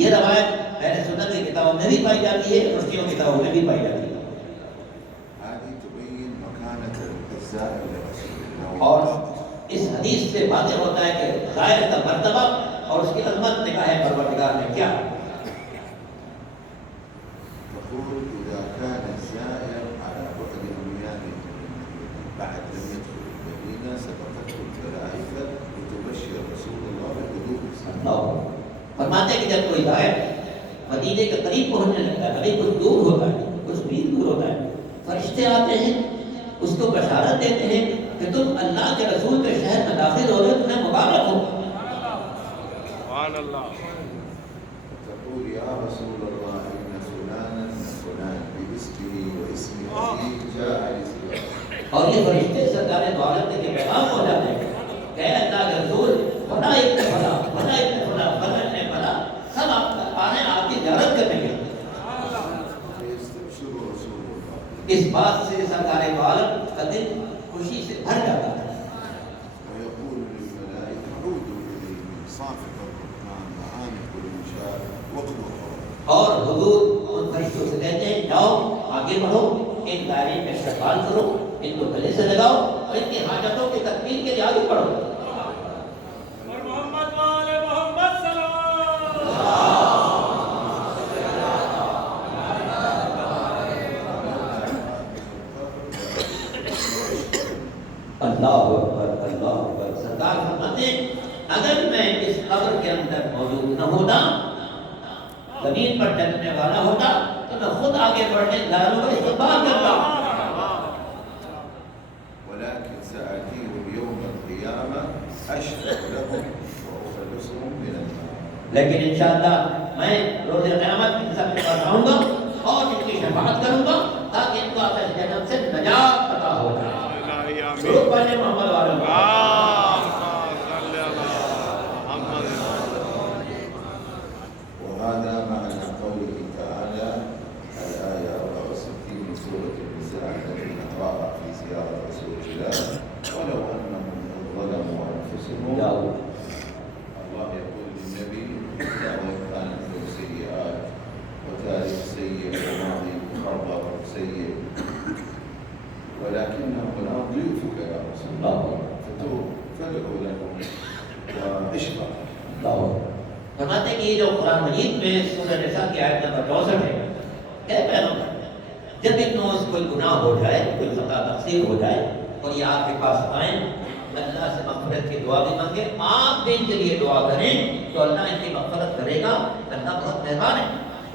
یہ روایت اہل سنت کی کتابوں میں بھی پائی جاتی ہے اور شیعوں کی کتابوں میں بھی پائی جاتی ہے. اور اس حدیث سے واضح ہوتا ہے کہ زائر کا مرتبہ اور اس کی عظمت نگاہ پروردگار میں کیا ہے. فرماتے ہیں کہ جب کوئی زائر مدینے کے قریب پہنچنے لگتا ہے، ابھی کچھ دور ہوتا ہے، کچھ میل دور ہوتا ہے، فرشتے آتے ہیں اس کو بشارت دیتے ہیں کہ تم اللہ کے رسول کے شہر میں داخل ہو گئے، تمہیں مبارک ہو. سبحان اللہ. تقول یا رسول اللہ ان فلانا فلان باسمه واسم ابيه جاء لزيارة. اور یہ فرشتے سرکار دو عالم کے پیغام ہو جاتے ہیں کہ اے اللہ کے رسول فلاں ابن فلاں فلاں ابن فلاں فلاں ابن فلاں سب آپ آنے آپ کی زیارت کرنے کے. فيستبشر رسول الله اس بات سے سرکار دو عالم کا دل خوشی سے بھر جاتا ہے. ويقول للملائكة عودوا إليه صافق الرحمن معانق المشاة واقضوا. اور حضور ان فرشتوں سے کہتے ہیں جاؤ آگے بڑھو، ان دائرے میں استقبال کرو، ان کو گلے سے لگاؤ اور ان کی حاجتوں کی تکمیل کے لیے آگے بڑھو. اور محمد والے محمد سلام. اللہ اکبر اللہ اکبر. سرکار فرماتے ہیں اگر میں اس قبر کے اندر موجود نہ ہوتا، زمین پر چلنے والا ہوتا، تو میں خود آگے بڑھنے داروں کا استقبال کرتا. ولكن سآتيهم يوم القيامة أشفع لهم وأخلصهم من النار. لیکن انشاءاللہ میں روز قیامت ان سب کے پاس آؤں گا اور ان کی شفاعت کروں گا تاکہ ان کو آتش جہنم سے نجات عطا ہو جائے. الہی آمین. درود پڑھیں محمد والے اللهم صل علی محمد. وهذا معنى قوله تعالى الآية 64 من سورة النساء الذين طاع في زيارة رسول الله ولو أنهم ظلموا أنفسهم. الله يقول للنبي وإن كانت له سيئات وتاريخ سيء وماضي مخرب سيء ولكنهم الآن ضيوفك يا رسول الله فتوب فادعوا لهم واشفع. فرماتے ہیں کہ یہ جو قرآن مجید میں سورہ نساء کی آیت نمبر 64 ہے، اے پیغمبر جب ان میں کوئی گناہ ہو جائے، کوئی خطا تقصیر ہو جائے اور یہ آپ کے پاس آئیں، اللہ سے مغفرت کی دعا بھی مانگے، آپ بھی ان کے لیے دعا کریں تو اللہ ان کی مغفرت کرے گا. اللہ بہت مہربان ہے.